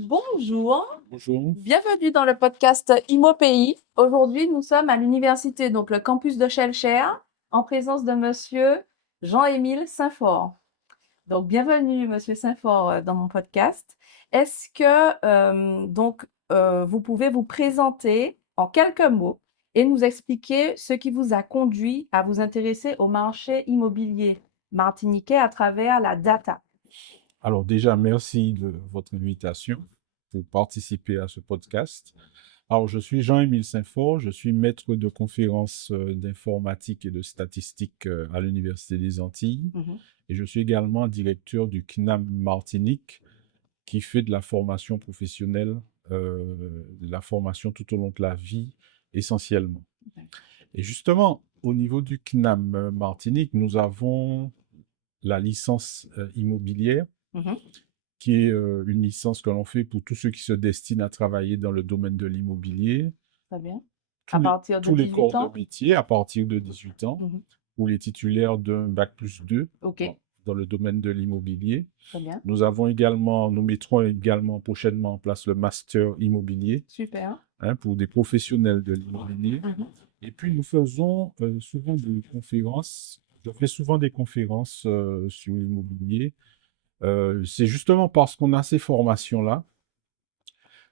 Bonjour, Bonjour. bienvenue dans le podcast ImoPay. Aujourd'hui, nous sommes à l'université, donc le campus de Schellcher, en présence de monsieur Jean-Émile Saint-Fort. Donc, bienvenue, monsieur Saint-Fort, dans mon podcast. Est-ce que, vous pouvez vous présenter en quelques mots et nous expliquer ce qui vous a conduit à vous intéresser au marché immobilier martiniquais à travers la data? Alors déjà, merci de votre invitation pour participer à ce podcast. Alors, je suis Jean-Émile Saint-Fort, je suis maître de conférences d'informatique et de statistique à l'Université des Antilles Mhm. et je suis également directeur du CNAM Martinique qui fait de la formation professionnelle, de la formation tout au long de la vie essentiellement. Et justement, au niveau du CNAM Martinique, nous avons la licence immobilière Mhm. qui est une licence que l'on fait pour tous ceux qui se destinent à travailler dans le domaine de l'immobilier, Très bien. À tous les, partir de tous les 18 corps de ans? métier à partir de 18 ans, Mhm. ou les titulaires d'un bac+2 Ok, dans le domaine de l'immobilier. très bien. Nous mettrons également prochainement en place le master immobilier Super. pour des professionnels de l'immobilier. Mhm. Et puis nous faisons souvent des conférences. Je fais souvent des conférences sur l'immobilier. C'est justement parce qu'on a ces formations-là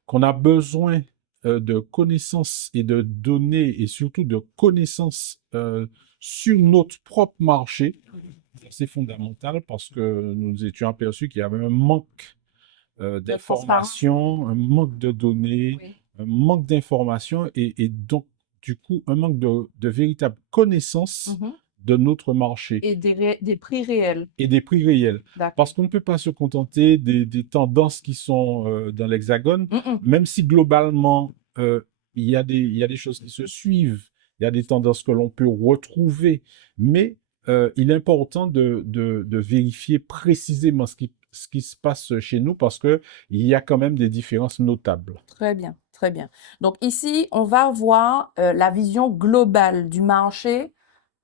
qu'on a besoin de connaissances et de données et surtout de connaissances sur notre propre marché. C'est fondamental parce que nous nous étions aperçus qu'il y avait un manque De transparence. d'informations, un manque de données, Oui. un manque d'informations et donc du coup un manque de véritable connaissance Mhm. de notre marché Et des prix réels. et des prix réels. D'accord. Parce qu'on ne peut pas se contenter des tendances qui sont dans l'Hexagone, Mhm. même si globalement, il y a des choses qui se suivent, il y a des tendances que l'on peut retrouver, mais il est important de vérifier précisément ce qui se passe chez nous parce qu'il y a quand même des différences notables. Très bien, très bien. Donc ici, on va voir la vision globale du marché.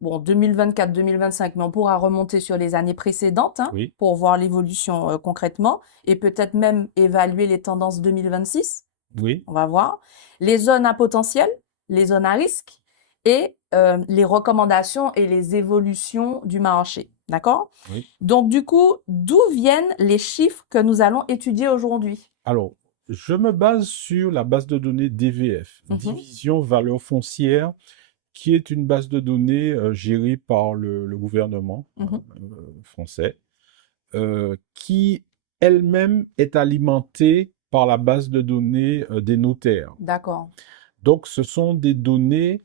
Bon, 2024-2025, mais on pourra remonter sur les années précédentes hein, Oui, pour voir l'évolution concrètement et peut-être même évaluer les tendances 2026. oui, On va voir. Les zones à potentiel, les zones à risque et les recommandations et les évolutions du marché. D'accord? oui. Donc, du coup, d'où viennent les chiffres que nous allons étudier aujourd'hui? Alors, je me base sur la base de données DVF, Mhm. Division Valeur Foncière, qui est une base de données gérée par le gouvernement Mhm. français, qui elle-même est alimentée par la base de données des notaires. D'accord. Donc, ce sont des données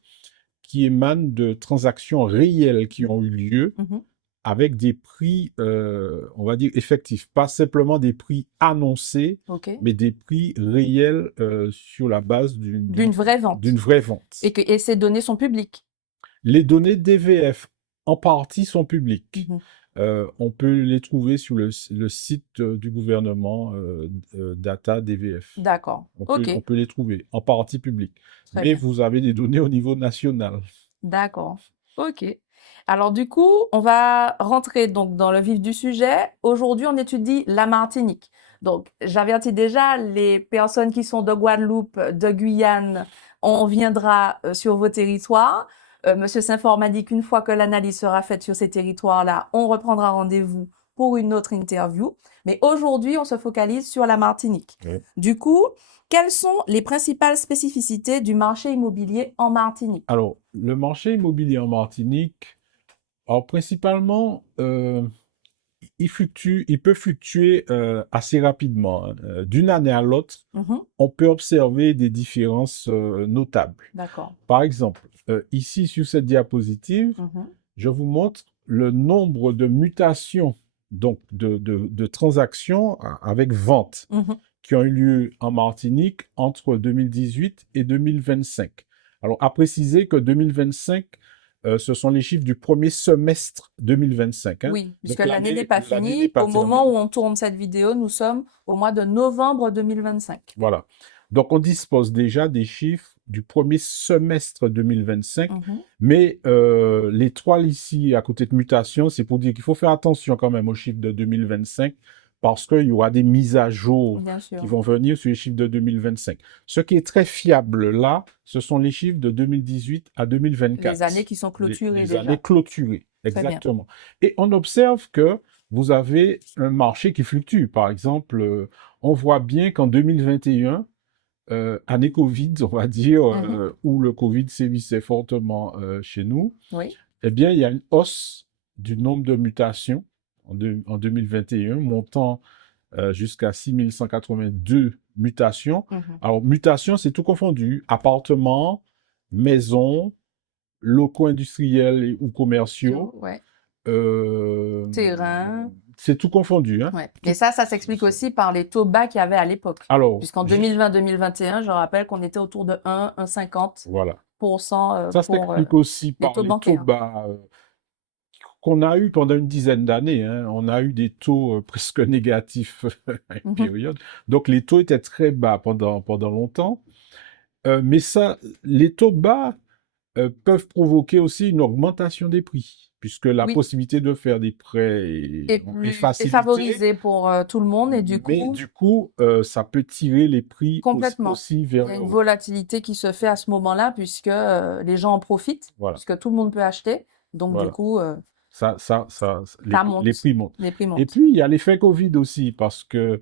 qui émanent de transactions réelles qui ont eu lieu Mhm. avec des prix, on va dire, effectifs. Pas simplement des prix annoncés, OK. mais des prix réels sur la base D'une vraie d'une vente. vraie vente. Et ces données sont publiques. Les données DVF, en partie, sont publiques. Mhm. On peut les trouver sur le site du gouvernement Data DVF. D'accord. OK. On peut les trouver en partie publiques. Très Mais bien. vous avez des données au niveau national. D'accord. OK. Alors du coup, on va rentrer donc dans le vif du sujet. Aujourd'hui, on étudie la Martinique. Donc, j'avertis déjà les personnes qui sont de Guadeloupe, de Guyane, on viendra sur vos territoires. Monsieur Saint-Fort m'a dit qu'une fois que l'analyse sera faite sur ces territoires-là, on reprendra rendez-vous pour une autre interview. Mais aujourd'hui, on se focalise sur la Martinique. Oui. Du coup, quelles sont les principales spécificités du marché immobilier en Martinique? Alors, le marché immobilier en Martinique, alors principalement, il peut fluctuer assez rapidement, hein. D'une année à l'autre, Mhm. on peut observer des différences notables. D'accord. Par exemple, ici sur cette diapositive, Mhm. je vous montre le nombre de mutations, donc de transactions avec vente, Mhm. qui ont eu lieu en Martinique entre 2018 et 2025. Alors, à préciser que 2025, ce sont les chiffres du premier semestre 2025. Hein. Oui, puisque Donc, l'année n'est pas l'année n'est finie. pas Au moment terminée. où on tourne cette vidéo, nous sommes au mois de novembre 2025. Voilà. Donc, on dispose déjà des chiffres du premier semestre 2025, Mhm. mais l'étoile ici, à côté de mutation, c'est pour dire qu'il faut faire attention quand même aux chiffres de 2025, parce qu'il y aura des mises à jour Bien qui sûr. vont venir sur les chiffres de 2025. Ce qui est très fiable là, ce sont les chiffres de 2018 à Les 2024. années qui sont clôturées Les années déjà. clôturées, Très bien. exactement. Et on observe que vous avez un marché qui fluctue. Par exemple, on voit bien qu'en 2021, année Covid, on va dire, Mhm. où le Covid sévissait fortement chez nous, Oui. eh bien, il y a une hausse du nombre de mutations en 2021, montant jusqu'à 6182 mutations. Mhm. Alors, mutations, c'est tout confondu. Appartements, maisons, locaux industriels ou commerciaux. Ouais. euh, Terrain. c'est tout confondu, hein. Ouais. Mais ça s'explique aussi par les taux bas qu'il y avait à l'époque. Alors, Puisqu'en 2020-2021, je rappelle qu'on était autour de 1,50% voilà. pour Ça s'explique aussi les par taux les taux bancaires. bas qu'on a eu pendant une dizaine d'années, hein. On a eu des taux presque négatifs à une Mhm. période. Donc, les taux étaient très bas pendant longtemps. Mais ça, les taux bas peuvent provoquer aussi une augmentation des prix, puisque la Oui. possibilité de faire des prêts est Et facilitée, favorisé pour tout le monde et du mais coup, du coup, ça peut tirer les prix complètement. aussi Il vers y a le une haut. volatilité qui se fait à ce moment-là puisque les gens en profitent, Voilà, puisque tout le monde peut acheter. Donc du voilà. coup, Les, ça les monte, prix montent. les prix Et montent. puis, il y a l'effet Covid aussi, parce que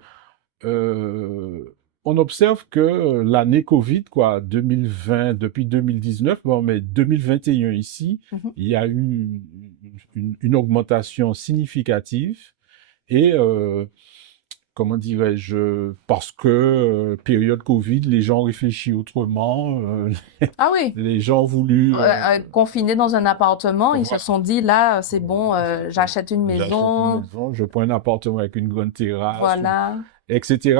euh, on observe que l'année Covid, quoi, 2020, depuis 2019, bon, mais 2021 ici, Mhm. il y a eu une augmentation significative. Et comment dirais-je, parce que période Covid, les gens réfléchissent autrement, Ah oui, les gens ont voulu, confinés dans un appartement, ils se voilà, sont dit là, c'est bon, j'achète une j'achète une maison, maison, je prends un appartement avec une grande terrasse, voilà. etc.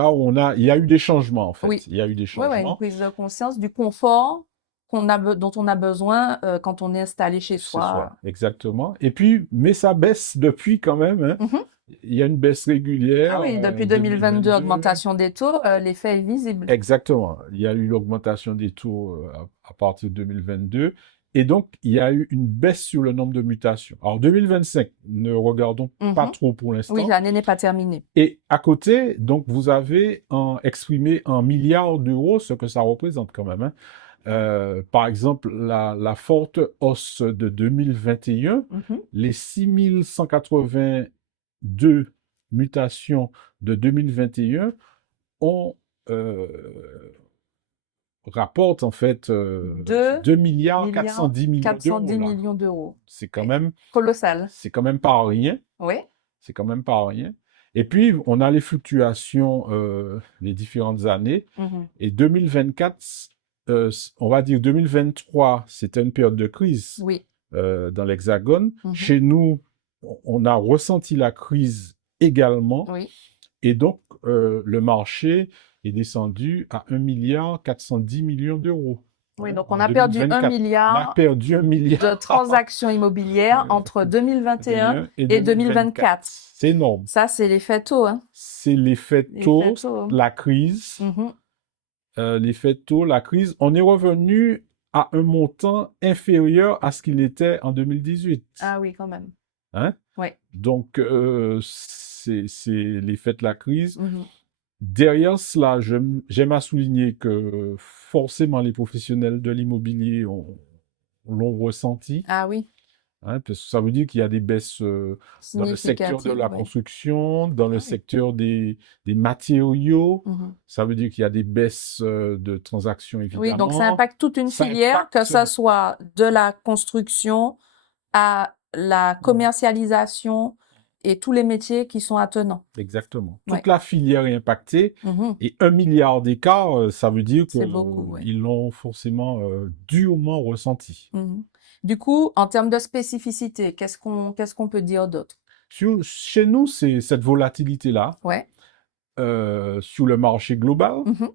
Il y a eu des changements en fait. Oui, Il y a eu des ouais, une changements, prise de conscience du confort dont on a besoin quand on est installé chez c'est soi. ça, exactement. Et puis, mais ça baisse depuis quand même, hein. Mhm. Il y a une baisse Ah régulière, oui, depuis 2022, 2022. augmentation des taux, l'effet est visible. Exactement. Il y a eu l'augmentation des taux à partir de 2022. Et donc, il y a eu une baisse sur le nombre de mutations. Alors, 2025, ne regardons pas Mhm. trop pour Oui, l'instant. l'année n'est pas terminée. Et à côté, donc, vous avez exprimé en milliards d'euros ce que ça représente quand même, hein. Par exemple, la forte hausse de 2021, Mhm. les 6182 mutations de 2021 ont euh, rapporte en fait 2 2 milliards milliards 410 millions 410 d'euros là. millions d'euros. C'est quand Oui. même, Colossal. c'est quand même pas rien. Oui. C'est quand même pas rien. Et puis, on a les fluctuations les différentes années. Mhm. Et 2024, on va dire 2023, c'était une période de crise Oui. dans l'Hexagone. Mhm. Chez nous, on a ressenti la crise également. Oui. Et donc, le marché est descendu à 1 milliard 410 millions d'euros, Oui, hein, donc on en a perdu 1 2024. On a milliard perdu 1 de milliard transactions immobilières entre 2021 2021 et et 2024. 2024. C'est énorme. Ça, c'est l'effet taux, hein. C'est l'effet L'effet taux, taux, hein. la crise. Mhm. L'effet taux, la crise. On est revenu à un montant inférieur à ce qu'il était en 2018. Ah oui, quand même. Hein? Oui. Donc, c'est l'effet de la crise. Mhm. Derrière cela, j'aime à souligner que forcément les professionnels de l'immobilier l'ont ressenti, Ah oui, hein, parce que ça veut dire qu'il y a des baisses dans le secteur de significative, la oui. construction, dans le Ah oui. secteur des matériaux, Mhm. ça veut dire qu'il y a des baisses de transactions Oui, donc ça évidemment. impacte toute une Ça filière, que impacte ça soit de la construction à la commercialisation et tous les métiers qui sont attenants. exactement. Ouais. Toute la filière est impactée Mhm. et 1 milliard d'écart, ça veut dire C'est beaucoup, ouais. qu'ils l'ont forcément durement ressenti. Mhm. Du coup, en termes de spécificité, qu'est-ce qu'on peut dire d'autre? Chez nous, c'est cette volatilité-là Ouais. sur le marché global. Mhm.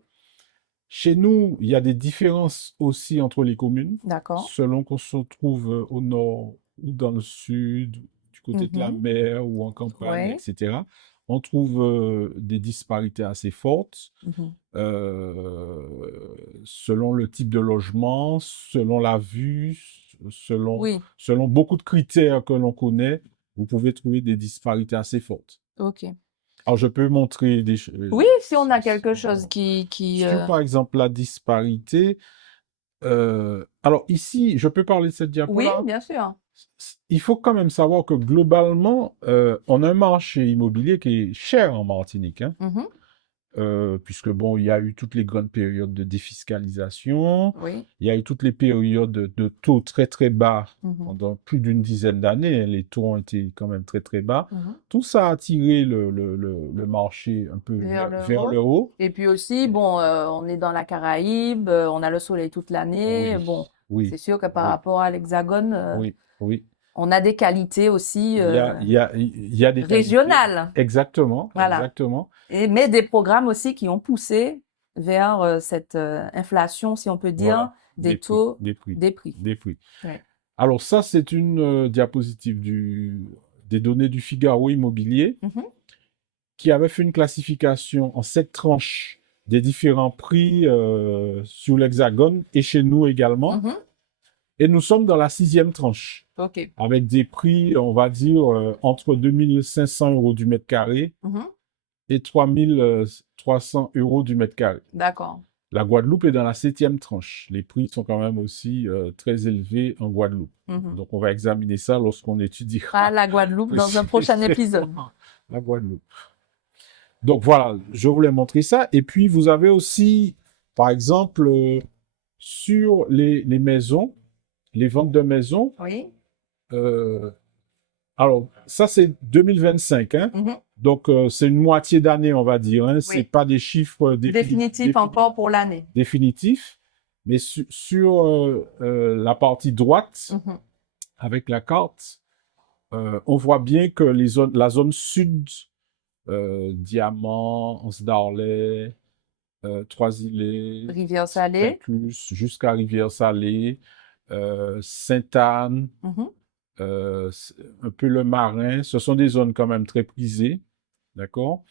Chez nous, il y a des différences aussi entre les communes, D'accord. selon qu'on se trouve au nord ou dans le sud, du côté de la Mhm. mer ou en campagne, Ouais. etc. On trouve des disparités assez fortes Mhm. selon le type de logement, selon la vue, Oui, selon beaucoup de critères que l'on connaît. Vous pouvez trouver des disparités assez fortes. ok. Alors, je peux montrer Oui, si on a quelque chose sur, par exemple, la disparité. Alors, ici, je peux parler de cette Oui, diapo-là. bien sûr. Il faut quand même savoir que globalement, on a un marché immobilier qui est cher en Martinique, hein. Mhm. Puisque bon, il y a eu toutes les grandes périodes de défiscalisation, Oui. il y a eu toutes les périodes de taux très très bas Mhm. pendant plus d'une dizaine d'années, hein. Les taux ont été quand même très très bas. Mhm. Tout ça a attiré le marché un peu Vers le vers haut. le haut. Et puis aussi, bon, on est dans la Caraïbe, on a le soleil toute l'année. Oui, Bon, oui, c'est sûr que par oui, rapport à l'Hexagone, oui, oui. on a des qualités aussi Il y a des qualités. régionales. Exactement, Voilà. exactement. Mais des programmes aussi qui ont poussé vers cette inflation, si on peut dire, Voilà, des taux, des prix, des prix. des prix. Ouais. Alors ça, c'est une diapositive des données du Figaro Immobilier Mhm. qui avait fait une classification en 7 tranches des différents prix sur l'Hexagone et chez nous également. Mhm. Et nous sommes dans la 6e tranche, OK. avec des prix, on va dire, entre 2500 euros du mètre carré Mhm. et 3300 euros du mètre carré. D'accord. La Guadeloupe est dans la 7e tranche. Les prix sont quand même aussi très élevés en Guadeloupe. Mhm. Donc, on va examiner ça lorsqu'on étudiera Ah, la Guadeloupe dans un prochain épisode. la Guadeloupe. Donc, voilà, je voulais montrer ça. Et puis, vous avez aussi, par exemple, sur les maisons, les ventes de maisons. Oui. Alors, ça, c'est 2025, hein. Mhm. Donc, c'est une moitié d'année, on va dire, hein. C'est Oui. pas des chiffres Définitif encore pour l'année. définitifs. Mais sur la partie droite, Mhm. avec la carte, on voit bien que la zone sud, Diamant, Anse d'Arlet, Trois-Îlets, Rivière-Salée. Saint-Clus, jusqu'à Rivière-Salée, Sainte-Anne, Mhm. un peu le Marin, ce sont des zones quand même très prisées, d'accord?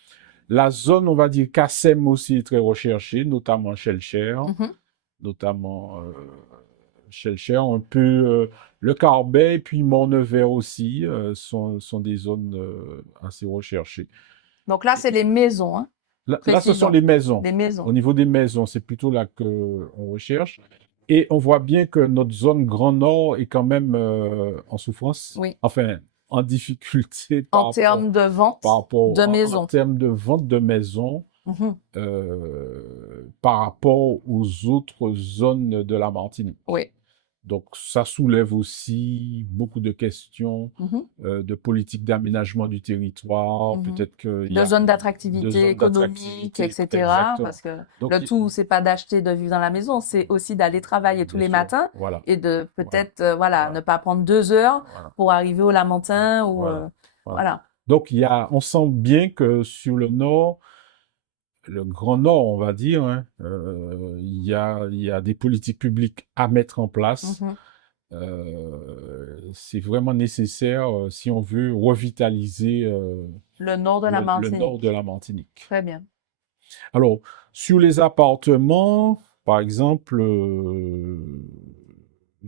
La zone, on va dire, Cassem aussi est très recherchée, notamment Shellshare, Mhm. notamment Shellshare, un peu le Carbet, puis Mont-Nevers aussi sont des zones assez recherchées. Donc là, c'est les maisons, hein. Là, ce sont Précisons. les maisons. Les maisons. Au niveau des maisons, c'est plutôt là qu'on recherche. Et on voit bien que notre zone Grand Nord est quand même en souffrance, Oui. enfin en difficulté En termes de vente de en maisons. termes de vente de maisons Mhm. par rapport aux autres zones de la Martinique. Oui. Donc, ça soulève aussi beaucoup de questions Mhm. de politique d'aménagement du territoire. Mhm. Peut-être qu'il y De a zones de d'attractivité zones économique, d'attractivité, etc. exactement. Parce que Donc, le tout, c'est pas d'acheter, de vivre dans la maison, c'est aussi d'aller travailler tous bien les sûr, matins voilà, et de voilà, peut-être, voilà, voilà, ne pas prendre 2 heures voilà, pour arriver au Lamentin ou, voilà, voilà. voilà. Donc, on sent bien que sur le nord, le Grand Nord, on va dire, hein, il y a des politiques publiques à mettre en place. Mhm. C'est vraiment nécessaire si on veut revitaliser Le nord de la le nord de Martinique. la Martinique. Très bien. Alors, sur les appartements, par exemple,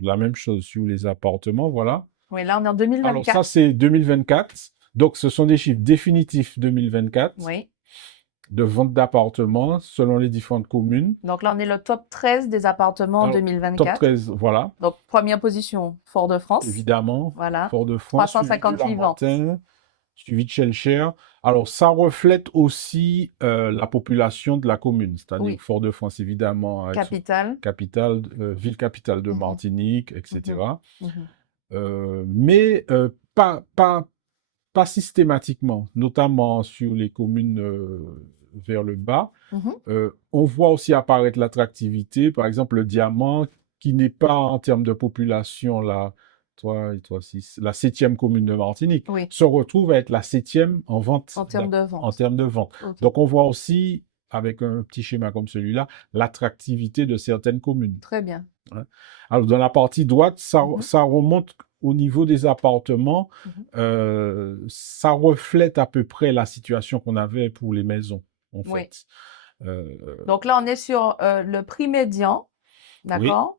la même chose sur les appartements, voilà. Oui, là, on est en Alors, 2024. ça, c'est 2024. Donc, ce sont des chiffres définitifs 2024 Oui. de vente d'appartements selon les différentes communes. Donc là, on est le top 13 des appartements en Alors, top 2024. 13, voilà, Donc, première position, Fort-de-France. évidemment. Voilà. Fort-de-France, suivi de 358 ventes. Lamantin, suivi de Shellshare. Alors, ça reflète aussi la population de la commune, c'est-à-dire Oui. Fort-de-France, évidemment, avec son Capitale. capitale, ville capitale de Mhm. Martinique, etc. Mhm. Mais pas systématiquement, notamment sur les communes vers le bas. Mhm. On voit aussi apparaître l'attractivité, par exemple le Diamant, qui n'est pas en termes de population la 6, la 7e commune de Martinique, Oui. se retrouve à être la 7e en vente. En termes de vente. En termes de vente. Ok. Donc on voit aussi, avec un petit schéma comme celui-là, l'attractivité de certaines communes. Très bien. Hein. Alors dans la partie droite, Mhm. ça remonte au niveau des appartements, ça reflète à peu près la situation qu'on avait pour les maisons, en Oui. fait. Euh, Donc là, on est sur le prix médian, oui, d'accord?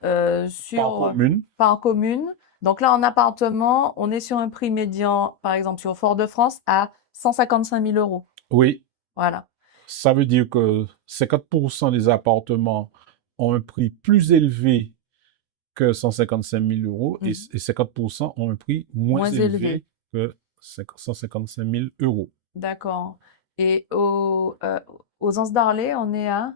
par Sur commune. par commune. Donc là, en appartement, on est sur un prix médian, par exemple sur Fort-de-France, à 155 000 euros. Oui, Voilà. ça veut dire que 50% des appartements ont un prix plus élevé que 155 000 euros et Mhm. 50% ont un prix moins Moins élevé. élevé que 155 000 euros. D'accord. Et aux Anses d'Arlet, on est à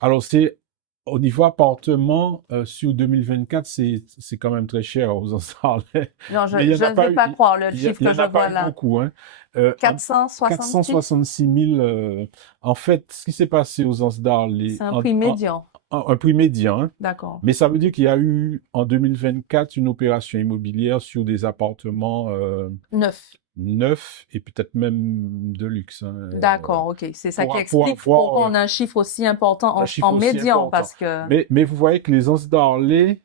Alors, c'est au niveau appartement, sur 2024, c'est quand même très cher aux Australiens. Non, Mais il n'y en je a ne pas vais eu, pas croire le il y chiffre il y que en je a pas vois eu là. beaucoup, hein. En 466, 466 000, en fait, ce qui s'est passé aux Australiens, c'est un prix médian. un prix médian, hein. D'accord. Mais ça veut dire qu'il y a eu en 2024 une opération immobilière sur des appartements 9. neufs et peut-être même de luxe, hein, D'accord, ok. C'est ça qui pour explique avoir pourquoi on a un chiffre aussi important un en chiffre aussi médian, important. parce que... Mais vous voyez que les Anses d'Arlet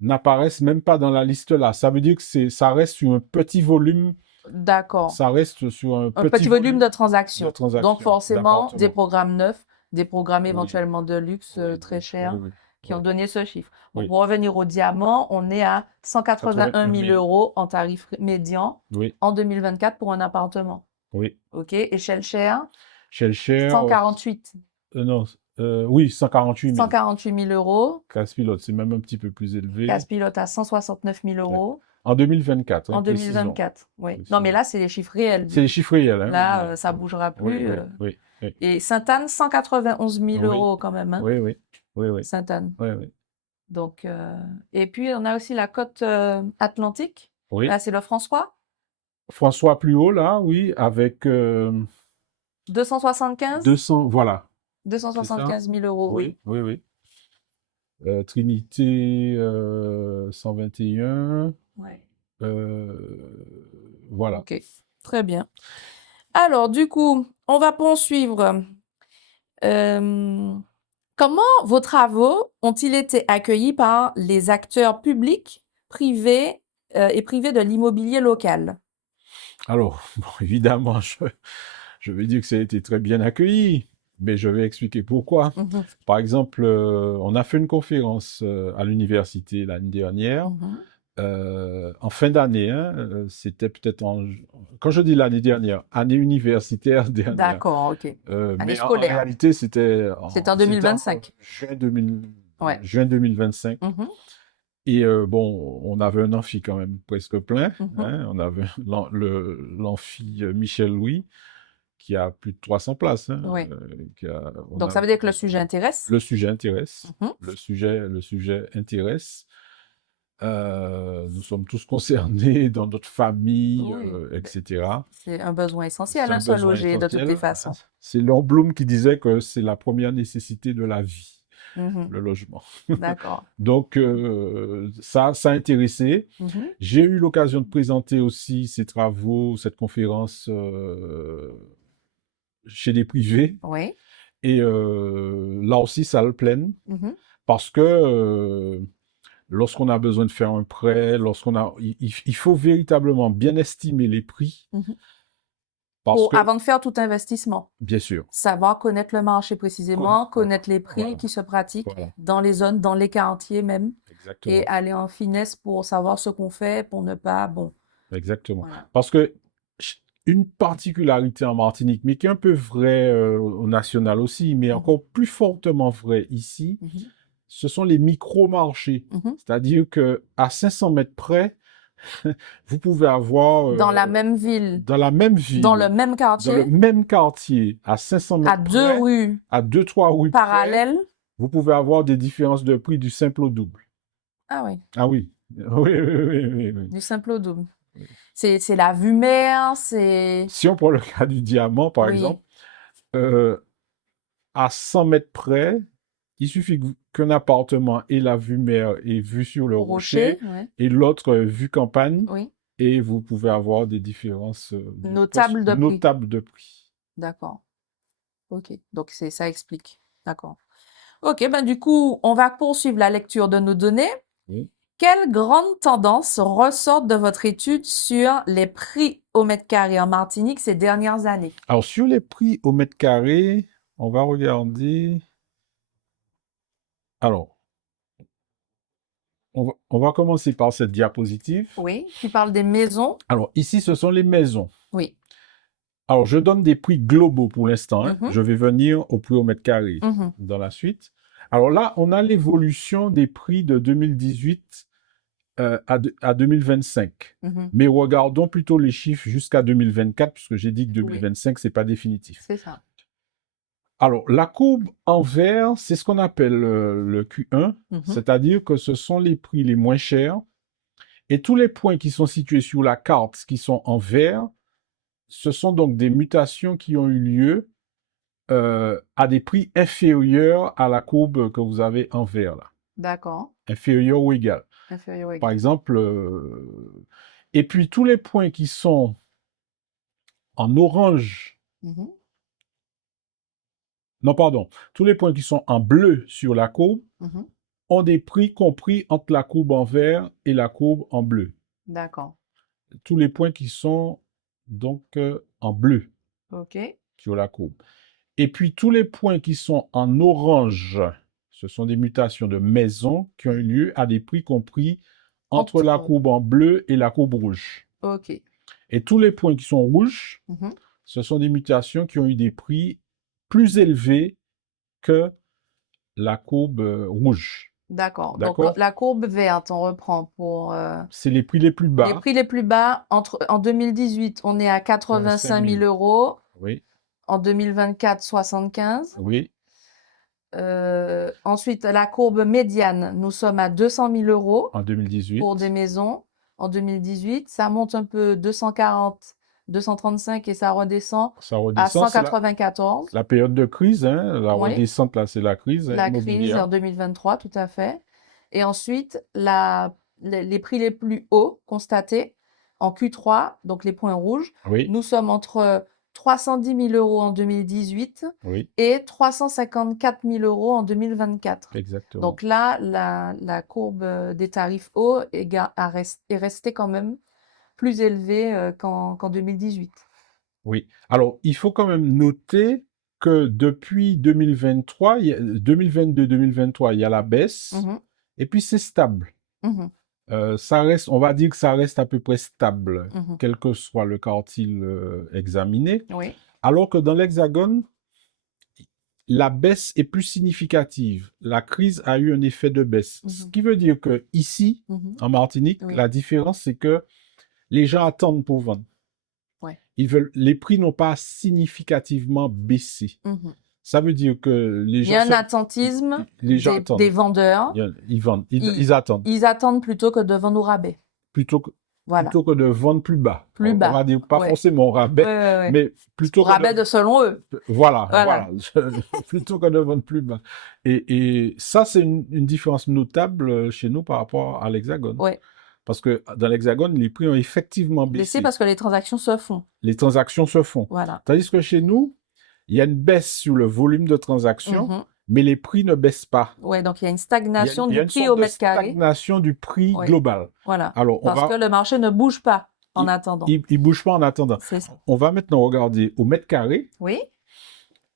n'apparaissent même pas dans la liste là. Ça veut dire que ça reste sur un petit volume, D'accord. ça reste sur un Un petit petit volume de de transactions. Donc transactions, forcément, des d'appartements. programmes neufs, des programmes Oui, éventuellement de luxe oui, très oui, chers oui, qui ont oui, donné ce chiffre. Bon, oui. pour revenir au diamant, on est à 181 81 000 000. euros en tarif médian Oui, en 2024 pour un appartement. oui. Ok. Échelle chère, Cher, 148. non, oui, 148 000. 148 000 euros. Casse-pilote, c'est même un petit peu plus élevé. Casse-pilote à 169 000 Ouais. euros En 2024, hein, en précisons. 2024. Oui. Non, Précisons. mais là, c'est les chiffres réels, du C'est les coup. chiffres réels, hein, Là, oui, ça bougera oui, plus. oui, oui, oui, Et Sainte-Anne, 191 000 oui, euros quand même, hein, oui, oui, oui, oui, Sainte-Anne. oui, oui. Donc, et puis, on a aussi la côte atlantique. Oui. Là, c'est le François. François plus haut, là, oui, avec 275? 200, voilà, c'est ça? 275 000 euros, oui. Oui, oui, oui. Trinité 121, Ouais. voilà. Ok, très bien. Alors, du coup, on va poursuivre. Euh, Comment vos travaux ont-ils été accueillis par les acteurs publics, privés et privés de l'immobilier local? Alors, bon, évidemment, je vais dire que ça a été très bien accueilli, mais je vais expliquer pourquoi. Mhm, Par exemple, on a fait une conférence à l'université l'année dernière, mhm. en fin d'année, hein, c'était peut-être quand je dis l'année dernière, année universitaire dernière. D'accord, ok. Année Mais en scolaire. réalité, c'était C'est en 2025. juin 2000 Ouais. juin 2025. Mhm, Et bon, on avait un amphi quand même presque plein, mhm. hein. On avait l'amphi Michel Louis, qui a plus de 300 places, hein, Ouais. on Donc, ça a- veut dire que le sujet intéresse? le sujet intéresse. Mhm. Le sujet intéresse. Nous sommes tous concernés dans notre famille, Oui. etc. C'est un besoin essentiel, C'est hein, un se besoin loger de toutes les essentiel. façons. C'est Léon Blum qui disait que c'est la première nécessité de la vie, Mhm. le logement. D'accord. Donc, ça a intéressé. Mhm. J'ai eu l'occasion de présenter aussi ces travaux, cette conférence chez des privés. Oui. Et là aussi, salle pleine. Mhm. Parce que lorsqu'on a besoin de faire un prêt, il faut véritablement bien estimer les prix. Mhm. Parce que, Avant de faire tout investissement, bien sûr, savoir connaître le marché précisément, connaître les prix voilà, qui se pratiquent voilà, dans les zones, dans les quartiers même, et exactement, aller en finesse pour savoir ce qu'on fait, pour ne pas, bon, exactement. voilà. Parce que une particularité en Martinique, mais qui est un peu vraie au national aussi, mais Mhm. encore plus fortement vrai ici, Mhm. ce sont les micro-marchés. Mhm. C'est-à-dire que à 500 mètres près, vous pouvez avoir Dans la même ville, dans la même dans le ville, même dans le quartier, même quartier, à 500 à mètres 2 près, rues à 2-3 rues près, parallèles. vous pouvez avoir des différences de prix du simple au double. Ah oui, Ah oui, oui, oui, oui, oui, oui. du simple au double. Oui. C'est la vue mer, c'est... Si on prend le cas du diamant, par Oui. exemple, à 100 mètres près, il suffit qu'un appartement ait la vue mer et vue sur le rocher, ouais. et l'autre vue campagne, Oui, et vous pouvez avoir des différences notable de prix. notables de prix. D'accord. Ok, donc ça explique. D'accord. Ok, ben du coup, on va poursuivre la lecture de nos données. Oui. Quelles grandes tendances ressortent de votre étude sur les prix au mètre carré en Martinique ces dernières années? Alors, sur les prix au mètre carré, on va regarder. Alors, on va commencer par cette diapositive. Oui, tu parles des maisons. Alors, ici, ce sont les maisons. Oui. Alors, je donne des prix globaux pour l'instant, hein. Mhm, Je vais venir au prix au mètre carré mhm. dans la suite. Alors là, on a l'évolution des prix de 2018 à 2025. Mhm. Mais regardons plutôt les chiffres jusqu'à 2024, puisque j'ai dit que Oui, 2025, c'est pas définitif. c'est ça. Alors, la courbe en vert, c'est ce qu'on appelle le Q1, Mhm. c'est-à-dire que ce sont les prix les moins chers. Et tous les points qui sont situés sur la carte, qui sont en vert, ce sont donc des mutations qui ont eu lieu à des prix inférieurs à la courbe que vous avez en vert, là. D'accord. Inférieur ou égal. Inférieur ou Par égal. exemple, et puis tous les points qui sont en orange, Mhm. non, pardon, tous les points qui sont en bleu sur la courbe Mhm. ont des prix compris entre la courbe en vert et la courbe en bleu. D'accord. Tous les points qui sont donc en bleu OK. sur la courbe. Et puis tous les points qui sont en orange, ce sont des mutations de maison qui ont eu lieu à des prix compris entre la Entre. courbe en bleu et la courbe rouge. OK. Et tous les points qui sont rouges, Mhm. ce sont des mutations qui ont eu des prix plus élevés que la courbe rouge. D'accord. Donc, D'accord? la courbe verte, on reprend pour C'est les prix les plus les bas. prix les plus bas. En 2018, on est à 85 85 000 000. euros. Oui, En 2024, 75. oui, Ensuite, la courbe médiane, nous sommes à 200 000 euros en pour des 2018. maisons. En 2018, ça monte un peu 240, 235 et ça redescend Ça à redescend. C'est 194. la période de crise, hein. La Oui, redescente, là, c'est la crise la crise en immobilière. 2023, tout à fait. Et ensuite, les prix les plus hauts constatés en Q3, donc les points rouges, Oui, nous sommes entre 310 000 euros en 2018 oui, et 354 000 euros en 2024. exactement. Donc là, la courbe des tarifs hauts est restée quand même plus élevée qu'en 2018. Oui. Alors, il faut quand même noter que depuis 2023, 2022-2023, il y a la baisse, Mhm, et puis c'est stable. mhm, Ça reste, on va dire que ça reste à peu près stable, mhm. quel que soit le quartile examiné. Oui. Alors que dans l'Hexagone, la baisse est plus significative. La crise a eu un effet de baisse. Ce Mhm, qui veut dire que ici, mhm. en Martinique, Oui. la différence, c'est que les gens attendent pour vendre. Ouais. Les prix n'ont pas significativement baissé. Mhm. Ça veut dire que Il y a un attentisme les gens des attendent. vendeurs. Ils vendent, Ils, ils attendent. ils attendent plutôt que de vendre au rabais. Plutôt que, Voilà. plutôt que de vendre plus bas. Plus On va bas. dire pas Ouais. forcément au rabais, Ouais, ouais, ouais. mais plutôt que Rabais de selon eux. voilà, Voilà. plutôt que de vendre plus bas. Et ça, c'est une différence notable chez nous par rapport à l'Hexagone. Ouais. Parce que dans l'Hexagone, les prix ont effectivement Baisser baissé. parce que les transactions se font. Les transactions se font. Voilà. Tandis que chez nous, il y a une baisse sur le volume de transactions, Mhm. mais les prix ne baissent pas. Ouais, donc il y a une Il y a, stagnation il y du a une prix sorte au de mètre carré. stagnation du prix Ouais. global. Voilà. Alors, Parce que le marché ne bouge pas en attendant. il bouge pas en attendant. C'est ça. On va maintenant regarder au mètre carré. Oui.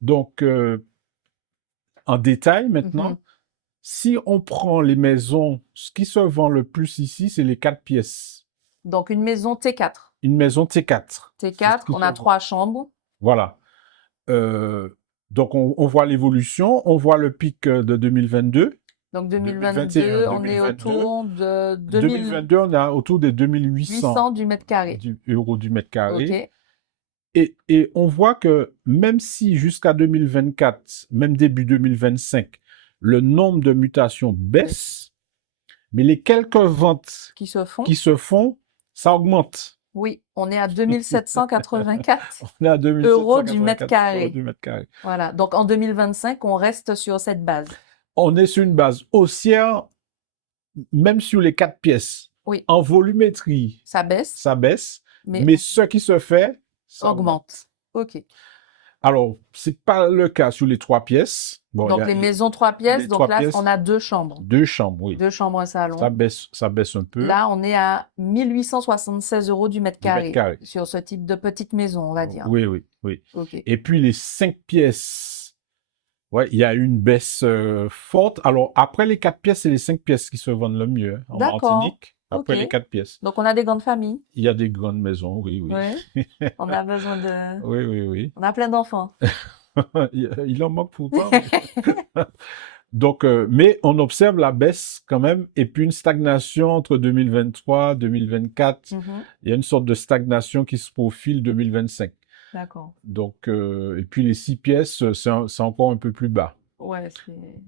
Donc, en détail maintenant, Mhm. si on prend les maisons, ce qui se vend le plus ici, c'est les 4 pièces. Donc une maison T4. Une maison T4. C'est ce T4, qui on se a vend. 3 chambres. Voilà. Donc, on voit l'évolution, on voit le pic de 2022. Donc 2021, 2022, on est 2022. autour de 2022, on est autour des 2800 2800 du mètre carré. euros du mètre carré. OK. Et on voit que même si jusqu'à 2024, même début 2025, le nombre de mutations baisse, mais les quelques ventes Qui se font. qui se font, ça augmente. Oui, on est à 2784 On est à euros du 2784 mètre euros carré. du mètre carré. Voilà. Donc en 2025, on reste sur cette base. On est sur une base haussière, même sur les 4 pièces. Oui. En volumétrie, Ça baisse, ça baisse, mais mais ce qui se fait, ça augmente. OK. Alors, c'est pas le cas sur les 3 pièces. Bon, Donc les maisons 3 pièces, les donc 3 là, pièces, on a 2 chambres. 2 chambres, oui. 2 chambres, un salon. Ça baisse un peu. Là, on est à 1876 euros du mètre Du mètre carré carré. sur ce type de petite maison, on va dire. Oui, oui, oui. OK. Et puis les 5 pièces, ouais, il y a une baisse forte. Alors, après les 4 pièces, c'est les 5 pièces qui se vendent le mieux, hein, en D'accord. Martinique. après Ok. les 4 pièces. Donc, on a des grandes familles. Il y a des grandes maisons, oui, oui. Oui. On a besoin de... Oui, oui, oui. On a plein d'enfants. Il en manque pourtant. Donc, mais on observe la baisse quand même, et puis une stagnation entre 2023, 2024. Mhm. Il y a une sorte de stagnation qui se profile 2025. D'accord. Donc, et puis les 6 pièces, c'est encore un peu plus bas. Ouais,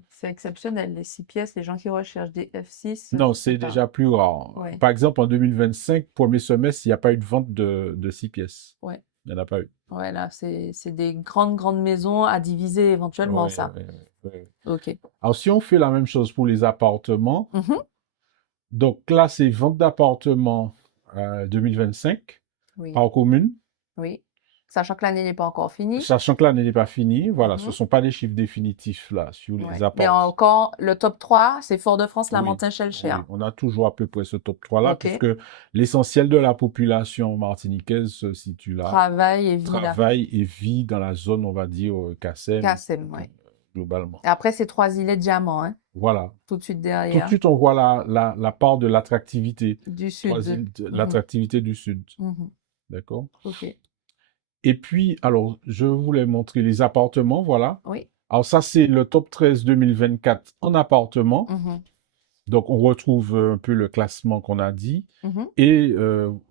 c'est exceptionnel. Les 6 pièces, les gens qui recherchent des F6, Non, je sais c'est pas. déjà plus rare. Ouais. Par exemple, en 2025, premier semestre, il n'y a pas eu de vente de 6 pièces. Ouais. Il n'y en a pas eu. Ouais, là, c'est des grandes maisons à diviser éventuellement, Ouais, ça. ouais, ouais. Ok. Alors, si on fait la même chose pour les appartements, Mhm. donc là, c'est vente d'appartements 2025 Oui. par commune, Oui. Sachant que l'année n'est pas encore finie. sachant que l'année n'est pas finie. Voilà, ce ne Mhm. sont pas les chiffres définitifs là sur Ouais. les Mais appartements. encore, le top 3, c'est Fort-de-France, Oui, Lamentin, oui, Chelcher. on a toujours à peu près ce top 3 là, Ok. puisque l'essentiel de la population martiniquaise se situe là, Travail et vie là. travaille et vit dans la zone, on va dire, Kassem, Kassem, ouais. globalement. Et après, c'est 3 îlets de diamants, hein, Voilà. tout de suite Tout de derrière. suite, on voit la part de l'attractivité, Du sud. Mhm. l'attractivité du Sud. Mhm. D'accord? Ok. Et puis, alors, je voulais montrer les appartements, voilà. Oui. Alors, ça, c'est le top 13 2024 en appartement. Mhm. Donc, on retrouve un peu le classement qu'on a dit. Mhm. Et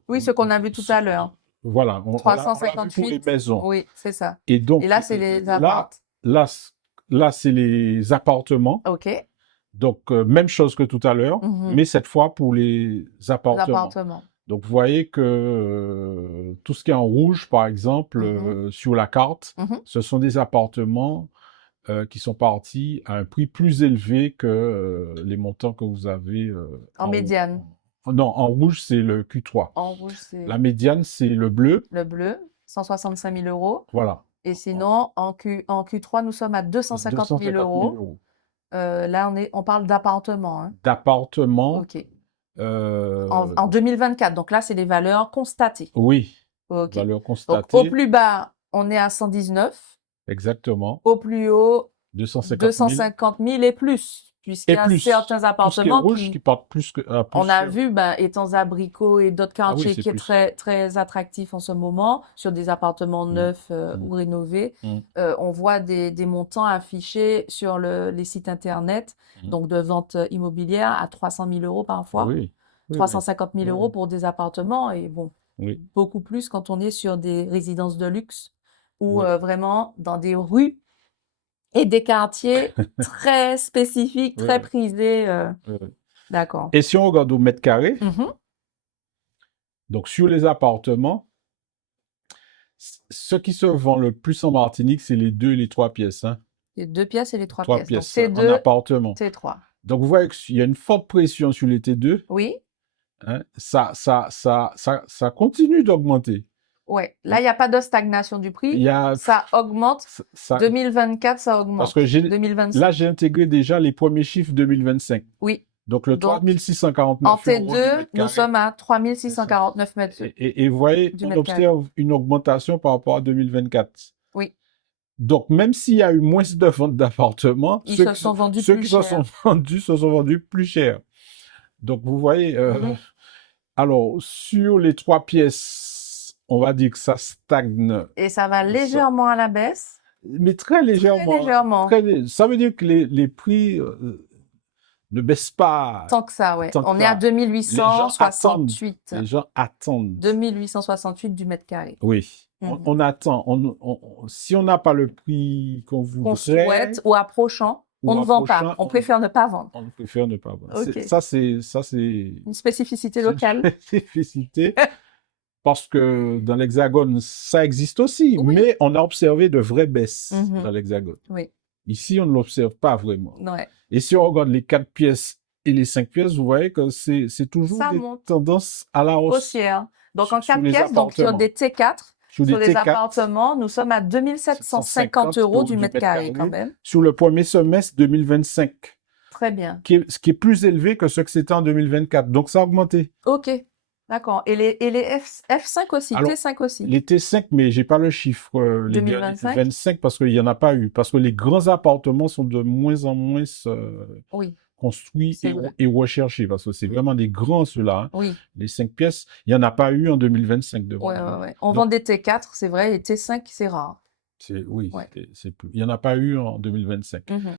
Oui, ce qu'on a vu tout à l'heure. voilà, on l'a vu pour les 358. maisons. Oui, c'est ça. Et donc, Et là, c'est les là, appartes. là, c'est les appartements. Ok. Donc, même chose que tout à l'heure, Mhm. mais cette fois pour les Les appartements. appartements. Donc, vous voyez que tout ce qui est en rouge, par exemple, Mhm. sur la carte, Mhm. ce sont des appartements qui sont partis à un prix plus élevé que les montants que vous avez En médiane. Non, en rouge, c'est le Q3. En rouge, c'est La médiane, c'est le bleu. le bleu, 165 000 euros. Voilà. Et sinon, en Q3, nous sommes à 250 000 250 000 euros. euros. Là, on parle d'appartements, hein. D'appartements. Ok. En 2024. Donc là, c'est les valeurs constatées. Oui, Ok. valeur Donc, au constatée. plus bas, on est à 119. Exactement. Au plus haut, 250 000. 250 000 et plus. Puisqu'il y Et a plus. certains Tout ce qui est appartements rouge qui porte plus que. Plus on a cher. vu, étangs abricots et d'autres Ah oui, quartiers c'est qui est plus. très, très attractif en ce moment, sur des appartements neufs ou rénovés. On voit des montants affichés sur les sites internet, donc de vente immobilière à 300 000 euros parfois, Oui. 350 000 euros pour des appartements et bon, Oui. beaucoup plus quand on est sur des résidences de luxe ou Oui. vraiment dans des rues et des quartiers très spécifiques, très prisés. D'accord. Et si on regarde au mètre carré, Mhm. donc sur les appartements, ce qui se vend le plus en Martinique, c'est les 2 et les 3 pièces. Hein. Les 2 pièces et les 3 3 pièces. Donc, pièces en T2, appartement. T3. Donc vous voyez qu'il y a une forte pression sur les T2. Oui. Hein. Ça continue d'augmenter. Ouais. Là, il n'y a pas de stagnation du prix. Il y a, Ça augmente. 2024, ça augmente. Parce que 2025. là, j'ai intégré déjà les premiers chiffres 2025. Oui. Donc, le Donc, 3649 en T2, nous sommes à 3649 mètres. Et vous voyez, on observe une augmentation par rapport à 2024. Oui. Donc, même s'il y a eu moins de ventes d'appartements, ceux qui se sont vendus se sont vendus plus cher. Donc, vous voyez, alors, sur les 3 pièces, on va dire que ça stagne. Et ça va légèrement à la baisse. Mais très légèrement. Très légèrement. Ça veut dire que les prix ne baissent pas. Tant que ça, ouais. On est à 2868. Les gens attendent. 2868 du mètre carré. Oui. On attend. Si on n'a pas le prix qu'on voudrait. Qu'on souhaite ou approchant. On ne vend pas. On préfère ne pas vendre. On préfère ne pas vendre. Okay. Ça, c'est une spécificité locale. Une spécificité. Parce que dans l'Hexagone, ça existe aussi. Oui. Mais on a observé de vraies baisses dans l'Hexagone. Oui. Ici, on ne l'observe pas vraiment. Ouais. Et si on regarde les 4 pièces et les 5 pièces, vous voyez que c'est toujours des tendances à la hausse. Haussière. Donc, en 4 pièces, donc sur des T4, sur les appartements, nous sommes à 2750 euros du mètre carré quand même. Sur le premier semestre 2025. Très bien. Ce qui est plus élevé que ce que c'était en 2024. Donc, ça a augmenté. OK. D'accord. Et les F5 aussi, alors, T5 aussi. Les T5, mais j'ai pas le chiffre. 2025. Les 25 parce qu'il n'y en a pas eu. Parce que les grands appartements sont de moins en moins oui. construits C'est vrai. et recherchés, parce que c'est vraiment des grands ceux-là, hein. Oui, Les 5 pièces, il n'y en a pas eu en 2025 de ouais, vendus. ouais, ouais. On Donc, vend des T4, c'est vrai, et T5, c'est rare. oui, Ouais. il n'y en a pas eu en 2025. Mhm.